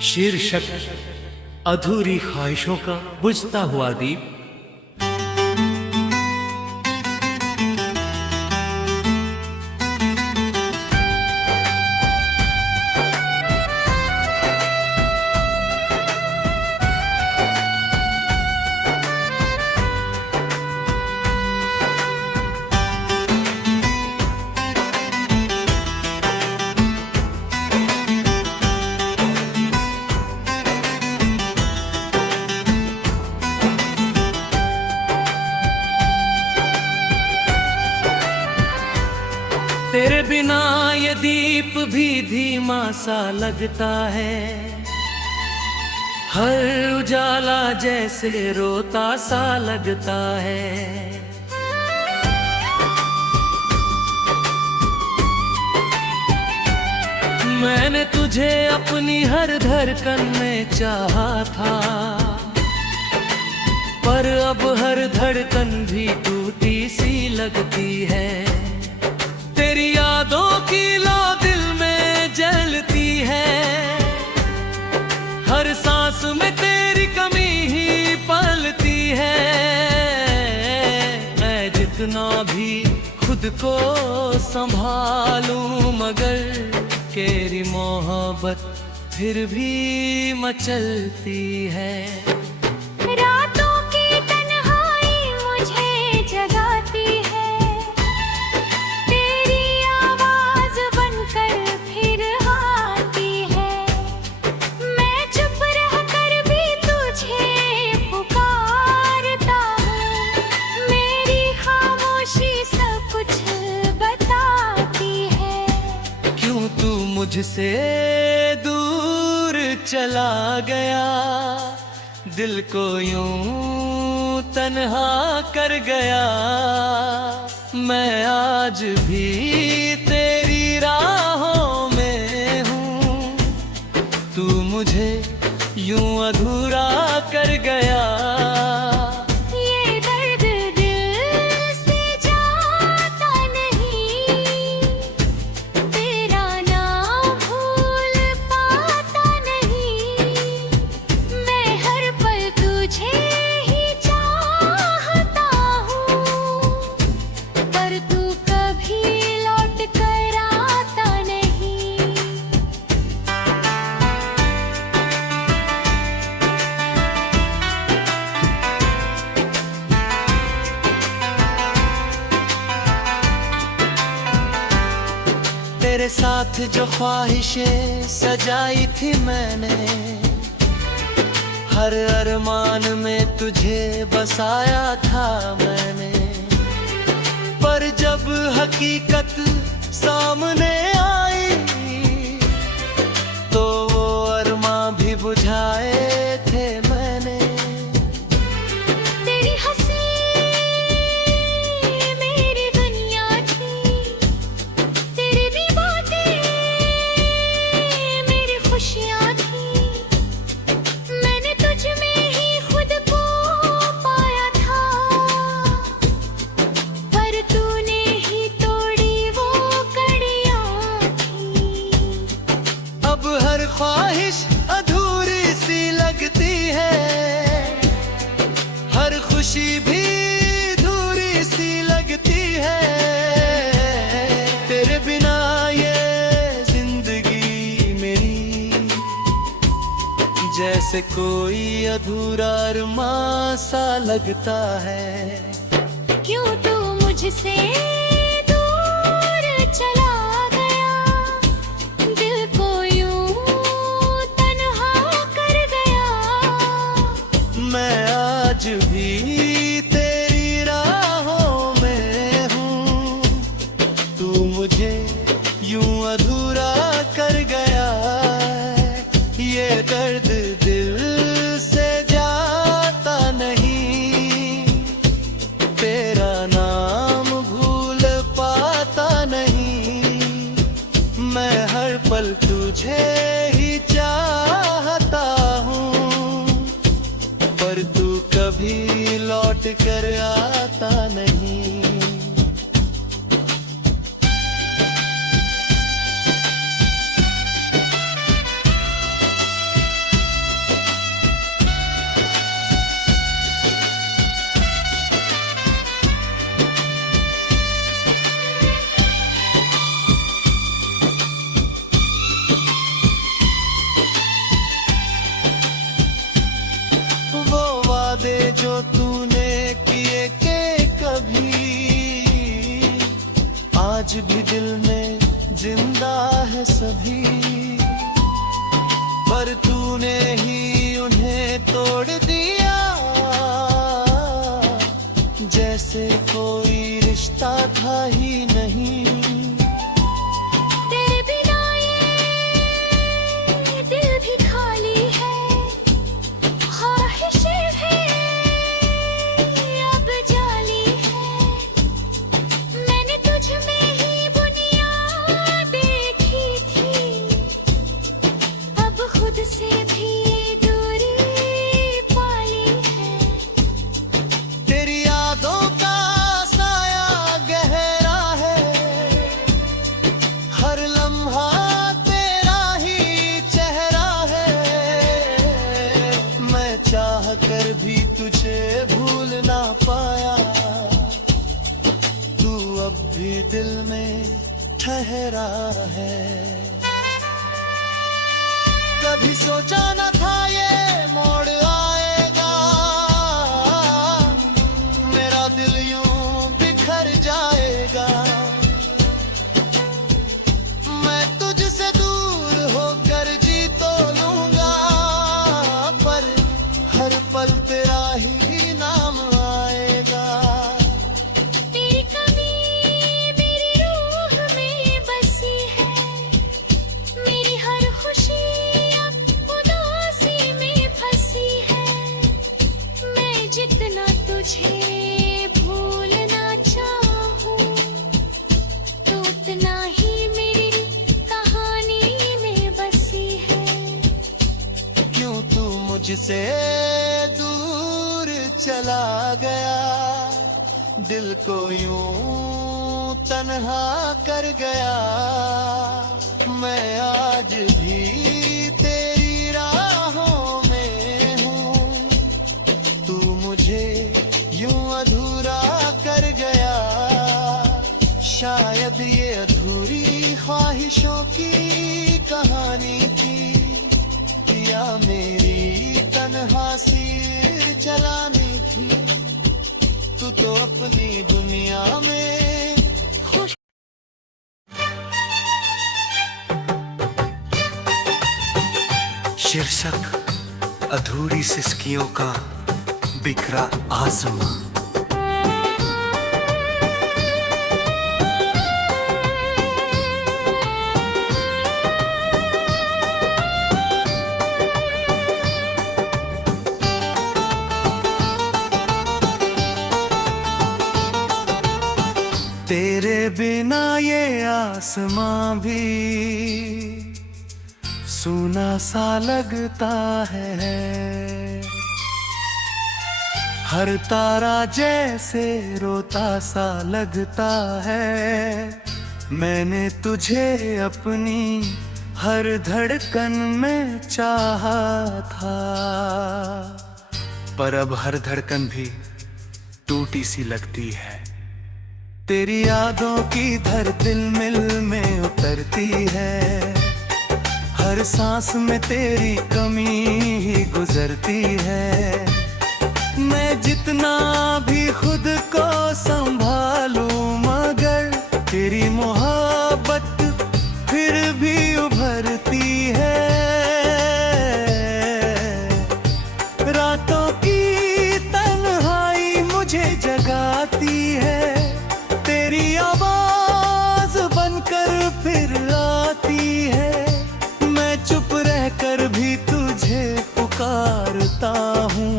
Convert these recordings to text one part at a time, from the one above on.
शीर्षक अधूरी ख्वाहिशों का बुझता हुआ दीप। तेरे बिना ये दीप भी धीमा सा लगता है, हर उजाला जैसे रोता सा लगता है। मैंने तुझे अपनी हर धड़कन में चाहा था, पर अब हर धड़कन भी टूटी सी लगती है। तेरी यादों की लौ दिल में जलती है, हर सांस में तेरी कमी ही पलती है। मैं जितना भी खुद को संभालूं, मगर तेरी मोहब्बत फिर भी मचलती है। रातों की तन्हाई मुझे जगाती है, तेरी आवाज बनकर फिर आती है। मैं चुप रहकर भी तुझे पुकारता हूँ, मेरी खामोशी सब कुछ बताती है। क्यों तू मुझसे दूर चला गया, दिल को यूं तन्हा कर गया। मैं आज भी तेरी राहों में हूँ, तू मुझे यूं अधूरा कर गया। ये दर्द दिल से जाता नहीं, तेरा नाम भूल पाता नहीं। मैं हर पल तुझे ही चाहता हूँ, पर तू कभी लौट कर आता नहीं। तेरे साथ जो ख्वाहिशें सजाई थी मैंने, हर अरमान में तुझे बसाया था मैंने। पर जब हकीकत सामने आई, तो वो अरमान भी बुझाए थे मैंने। तेरी हंसी मेरी दुनिया थी, तेरी भी बातें मेरी खुशियाँ थी। मैंने तुझ में ही खुद को पाया था, पर तूने ही तोड़ी वो कड़ियाँ थी। अब हर ख्वाहिश अधूरी सी लगती है, हर खुशी भी अधूरी सी लगती है। तेरे बिना ये जिंदगी मेरी जैसे कोई अधूरा अरमान सा लगता है। क्यों तू मुझसे दूर चला गया, दिल को यूं तन्हा कर गया। मैं आज भी तेरी राहों में हूँ, तू मुझे यूं अधूरा कर गया। ये दर्द दिल से जाता नहीं, तेरा नाम भूल पाता नहीं। मैं हर पल तुझे ही चाहता हूँ, पर तू कभी लौट कर आता नहीं। आज भी दिल में जिंदा है सभी, पर तूने ही उन्हें तोड़ दिया। जैसे कोई रिश्ता था ही नहीं। तेरे बिना ये दिल भी खाली है, ख्वाहिशें भी अब जाली है। मैंने तुझ में ही बुनियाद देखी थी, अब खुद से भी दूरी पाली है। तेरी यादों का साया गहरा है, हर लम्हा तेरा ही चेहरा है। मैं चाह कर भी तुझे भूल ना पाया, तू अब भी दिल में ठहरा है। कभी सोचा न था ये मोड़ आएगा, मेरा दिल यूं बिखर जाएगा। मैं तुझसे दूर होकर जी तो लूंगा, पर हर पल तेरा ही नाम आएगा। तेरी कमी मेरी रूह में बसी है, मेरी हर खुशी अब उदासी में फंसी है। मैं जितना तुझे भूलना चाहूं, तो उतना ही मेरी कहानी में बसी है। क्यों तू मुझसे दूर चला गया, दिल को यूं तन्हा कर गया। मैं आज भी तेरी राहों में हूँ, तू मुझे यूं अधूरा कर गया। शायद ये अधूरी ख्वाहिशों की कहानी थी, या मेरी तन्हा सी चलानी थी। तू तो अपनी दुनिया में खुश शीर्षक अधूरी सिसकियों का बिखरा आसमां। तेरे बिना ये आसमां भी सूना सा लगता है। हर तारा जैसे रोता सा लगता है। मैंने तुझे अपनी हर धड़कन में चाहा था, पर अब हर धड़कन भी टूटी सी लगती है। तेरी यादों की धर दिल मिल में उतरती है। हर सांस में तेरी कमी ही गुजरती है। मैं जितना भी खुद को संभालूं, मगर तेरी मोहब्बत फिर भी उभरती है। रातों की तन्हाई मुझे जगाती है। तेरी आवाज बनकर फिर आती है। मैं चुप रहकर भी तुझे पुकारता हूँ।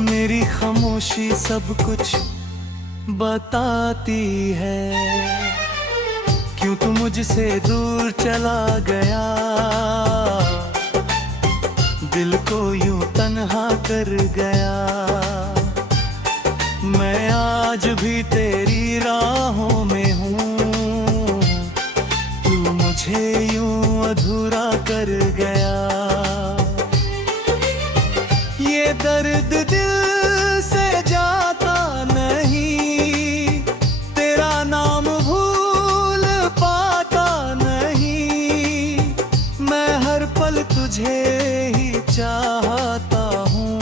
मेरी खामोशी सब कुछ बताती है। क्यों तू मुझसे दूर चला गया, दिल को यूं तन्हा कर गया। मैं आज भी तेरी राहों में हूँ, तू मुझे यूं अधूरा कर गया। ये दर्द दिल से जाता नहीं, तेरा नाम भूल पाता नहीं। मैं हर पल तुझे ही चाहता हूँ,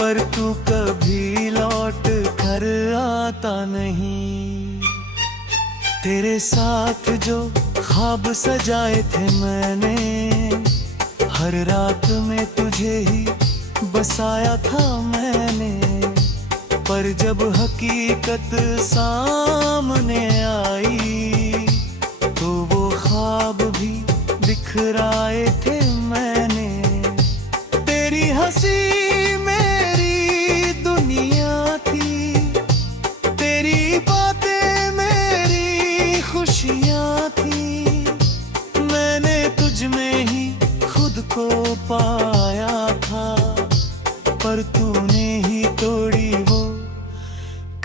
पर तू कभी लौट कर आता तेरे साथ जो ख्वाब सजाए थे मैंने, हर रात में तुझे ही बसाया था मैंने। पर जब हकीकत सामने आई तो वो ख्वाब भी बिखराए थे मैंने। तेरी हंसी मेरी दुनिया थी, तेरी बातें मेरी खुशियाँ थी। मैंने तुझ में ही खुद को पाया था, पर तूने ही तोड़ी वो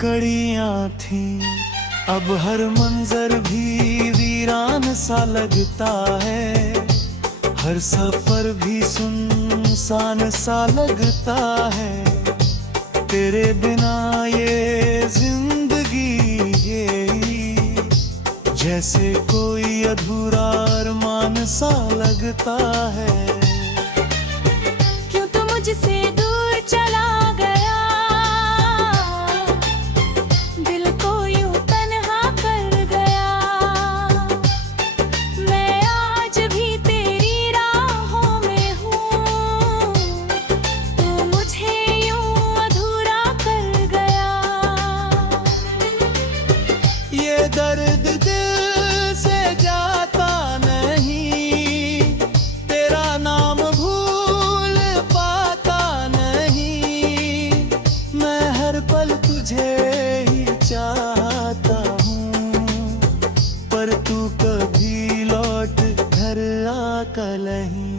कड़ियाँ थी। अब हर मंजर भी वीरान सा लगता है, हर सफर भी सुनसान सा लगता है। तेरे बिना ये जिंदगी ये जैसे कोई अधूरा अरमान सा लगता है। क्यों तू मुझसे दूर चला गया, दिल को यूं तन्हा कर गया। मैं आज भी तेरी राहों में हूँ, तू मुझे यूं अधूरा कर गया। ये दर्द दिल से जाता नहीं, तेरा नाम भूल पाता नहीं। मैं हर पल तुझे ही चाहता हूँ, पर तू कभी लौट घर आकर नहीं।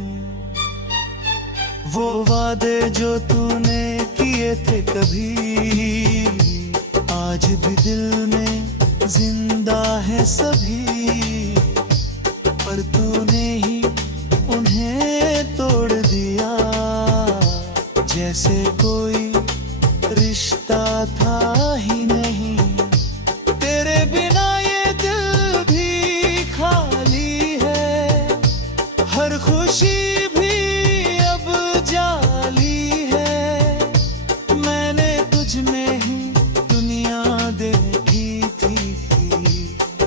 वो वादे जो तूने किए थे कभी, आज भी दिल में जिंदा है सभी। पर तूने ही उन्हें तोड़ दिया, जैसे कोई रिश्ता था ही नहीं। तेरे बिना ये दिल भी खाली है, हर खुशी भी अब जाली है। मैंने तुझ में ही दुनिया देखी थी,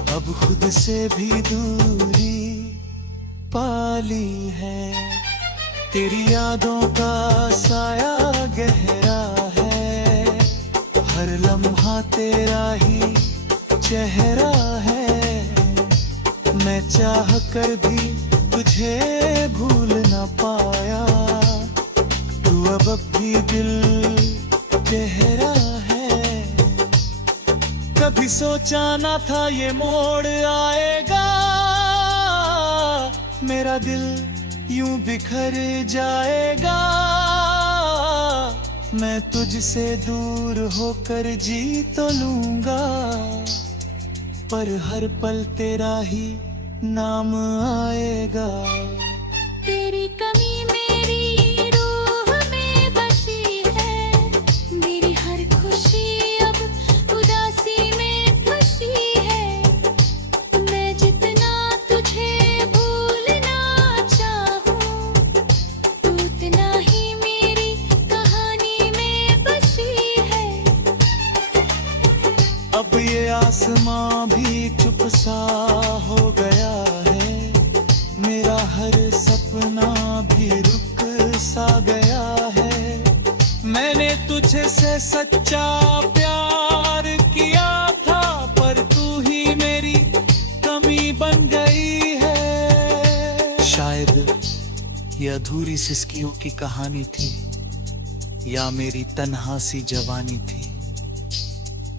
अब खुद से भी दूरी पाली है। तेरी यादों का साया गहरा है, हर लम्हा तेरा ही चेहरा है। मैं चाह कर भी तुझे भूल न पाया, तू अब भी दिल गहरा है। कभी सोचा ना था ये मोड़ आएगा, मेरा दिल यूं बिखर जाएगा। मैं तुझसे दूर होकर जी तो लूंगा, पर हर पल तेरा ही नाम आएगा। तेरी कमी मेरी रूह में बसी है, मेरी हर खुशी अब उदासी में फंसी है। मैं जितना तुझे भूलना चाहूं, तू उतना ही मेरी कहानी में बसी है। अब ये आसमां भी चुप सा हो गया है, मेरा हर सपना भी रुक सा गया है। मैंने तुझसे सच्चा प्यार किया था, पर तू ही मेरी कमी बन गई है। शायद ये अधूरी सिसकियों की कहानी थी, या मेरी तन्हा सी जवानी थी।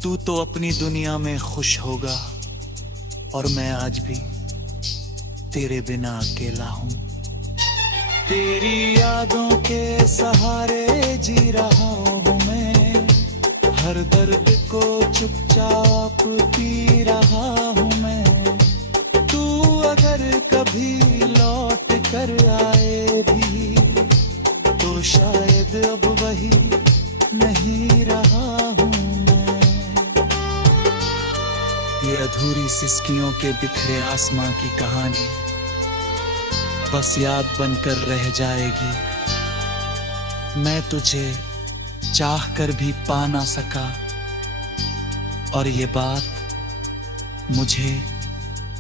तू तो अपनी दुनिया में खुश होगा, और मैं आज भी तेरे बिना अकेला हूँ। तेरी यादों के सहारे जी रहा हूँ मैं, हर दर्द को चुपचाप पी रहा हूँ मैं। तू अगर कभी लौट कर आए भी, तो शायद अब वही नहीं रहा हूँ मैं। ये अधूरी सिसकियों के बिखरे आसमां की कहानी बस याद बनकर रह जाएगी। मैं तुझे चाह कर भी पा ना सका, और ये बात मुझे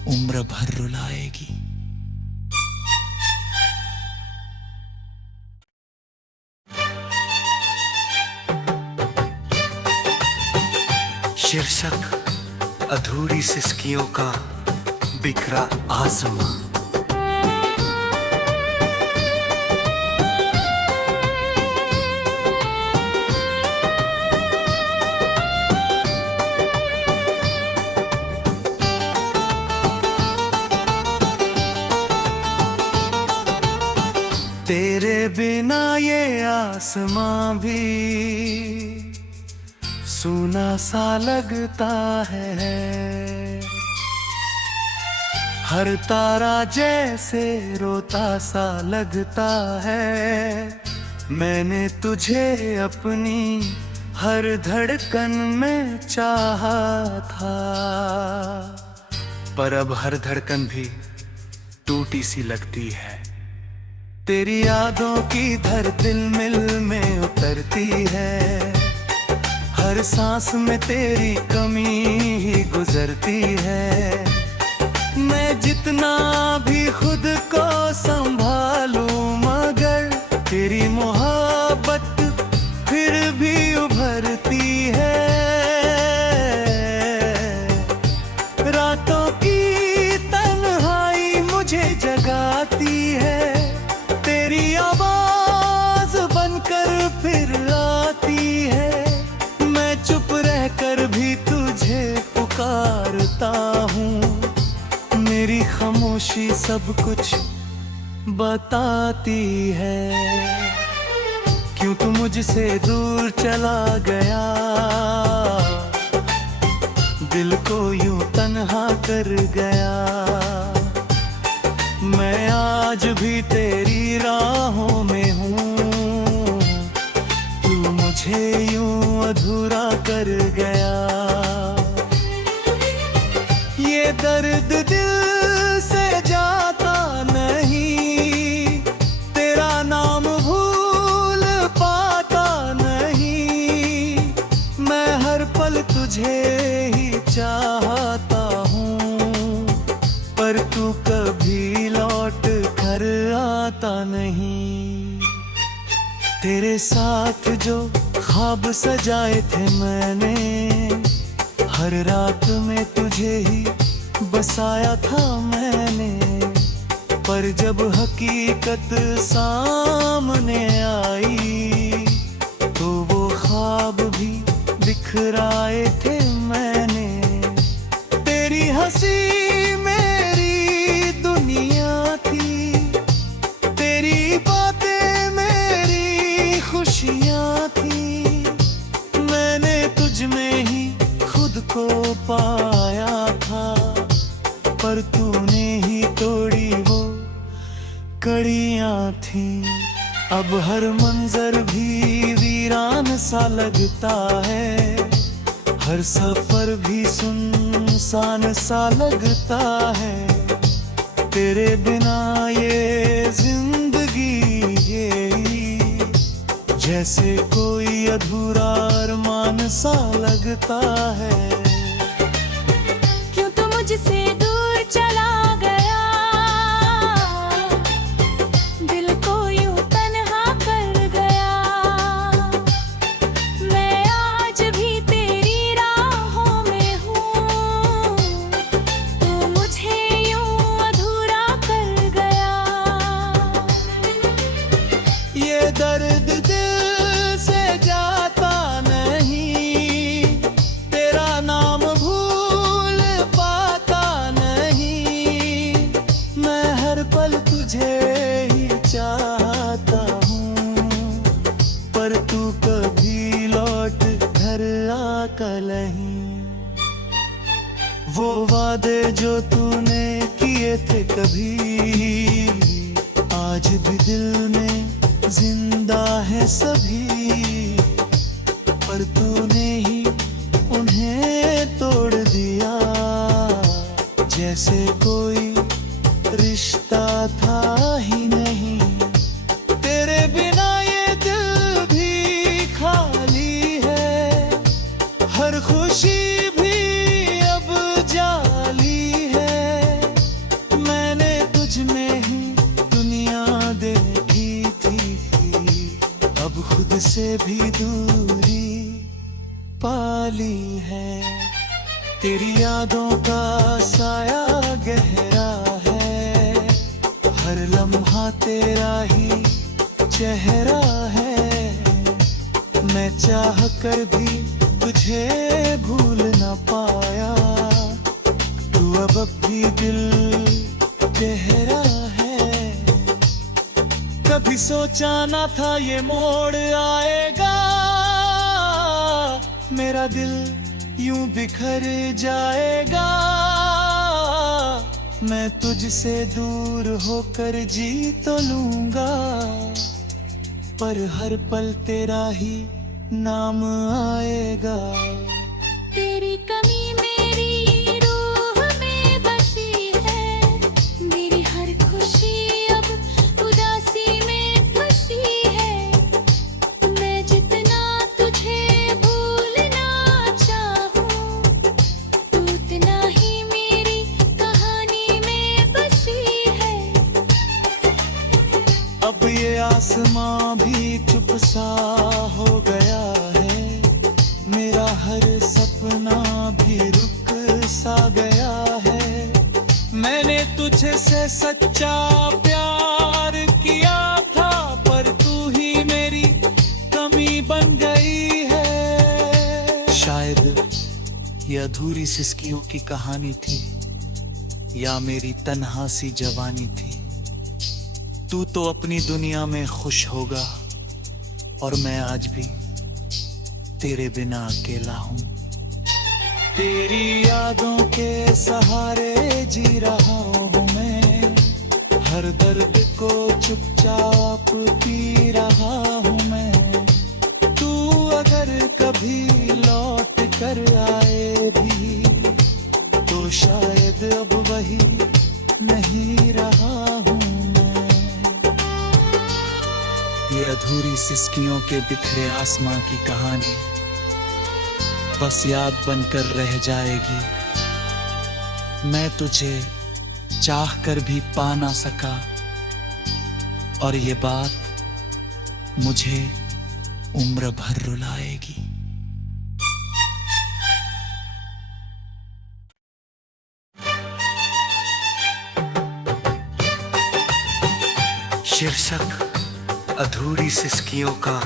उम्र भर रुलाएगी। शीर्षक अधूरी सिसकियों का बिखरा आसमां। तेरे बिना ये आसमां भी सूना सा लगता है, हर तारा जैसे रोता सा लगता है। मैंने तुझे अपनी हर धड़कन में चाहा था, पर अब हर धड़कन भी टूटी सी लगती है। तेरी यादों की धड़कन मिल में उतरती है, हर सांस में तेरी कमी ही गुजरती है। मैं जितना भी खुद को संभालूं, मगर तेरी मोहब्बत फिर भी उभरती है। रातों की तन्हाई मुझे जगाती है, तेरी आवाज बनकर फिर आती है। मैं चुप रहकर भी तुझे पुकारता हूँ, मेरी खामोशी सब कुछ बताती है। क्यों तू मुझसे दूर चला गया, दिल को यूं तन्हा कर गया। मैं आज भी तेरी राहों में हूँ, तू मुझे यूं अधूरा कर गया। ये दर्द दिल से जाता नहीं, तेरा नाम भूल पाता नहीं। मैं हर पल तुझे ही चाहता हूँ, पर तू कभी लौट कर आता नहीं। तेरे साथ जो ख्वाब सजाए थे मैंने, हर रात में तुझे ही बसाया था मैंने। पर जब हकीकत सामने आई, तो वो ख्वाब भी बिखराए थे मैंने। तेरी हंसी मेरी दुनिया थी, तेरी बातें मेरी खुशियाँ थी। मैंने तुझ में ही खुद को पाया था, पर तूने ही तोड़ी वो कड़ियाँ थी। अब हर मंजर भी वीरान सा लगता है, हर सफर भी सुनसान सा लगता है। तेरे बिना ये जिंदगी ये जैसे कोई अधूरा अरमान सा लगता है। क्यों तू मुझसे दूर चला गया, दिल को यूं तन्हा कर गया। मैं आज भी तेरी राहों में हूँ, तू मुझे यूं अधूरा कर गया। ये दर्द दिल से जाता नहीं, तेरा नाम भूल पाता नहीं। मैं हर पल तुझे ही चाहता हूँ, पर तू कभी लौट घर आकर नहीं। वो वादे जो तूने किए थे कभी, आज भी दिल में जिंदा है सभी। पर तूने ही उन्हें तोड़ दिया, जैसे कोई रिश्ता था ही नहीं। तेरे बिना ये दिल भी खाली है, हर खुशी भी अब जा साया गहरा है, हर लम्हा तेरा ही चेहरा है। मैं चाह कर भी तुझे भूल न पाया, तू अब भी दिल गहरा है। कभी सोचा ना था ये मोड़ आएगा, मेरा दिल यूं बिखर जाएगा। मैं तुझसे दूर होकर जी तो लूंगा, पर हर पल तेरा ही नाम आएगा। तेरी कमी मेरी रूह में बसी है, मेरी हर खुशी अब उदासी में फंसी है। मैं जितना तुझे भूलना चाहूं, तू उतना ही मेरी कहानी में बसी है। अब ये आसमां भी चुप सा हो गया है, मेरा हर सपना भी रुक सा गया है। मैंने तुझे से सच्चा प्यार किया था, पर तू ही मेरी कमी बन गई है। शायद ये अधूरी सिसकियों की कहानी थी, या मेरी तन्हा सी जवानी थी। तू तो अपनी दुनिया में खुश होगा, और मैं आज भी तेरे बिना अकेला हूँ। तेरी यादों के सहारे जी रहा हूँ मैं, हर दर्द को चुपचाप पी रहा हूँ मैं। तू अगर कभी लौट कर आए भी, तो शायद अब वही नहीं रहा हूँ मैं। ये अधूरी सिसकियों के बिखरे आसमां की कहानी बस याद बनकर रह जाएगी। मैं तुझे चाह कर भी पा ना सका, और ये बात मुझे उम्र भर रुलाएगी। शीर्षक अधूरी सिसकियों का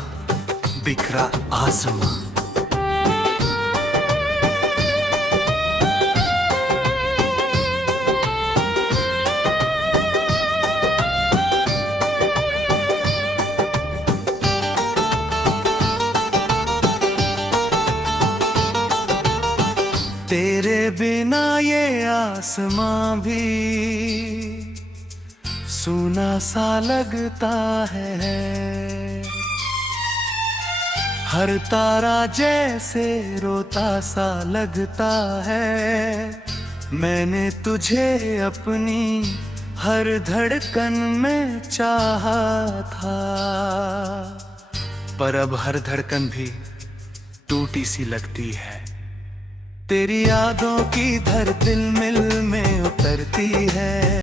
बिखरा आसमां। तेरे बिना ये आसमां भी सूना सा लगता है, हर तारा जैसे रोता सा लगता है। मैंने तुझे अपनी हर धड़कन में चाहा था, पर अब हर धड़कन भी टूटी सी लगती है। तेरी यादों की धर दिल मिल में उतरती है।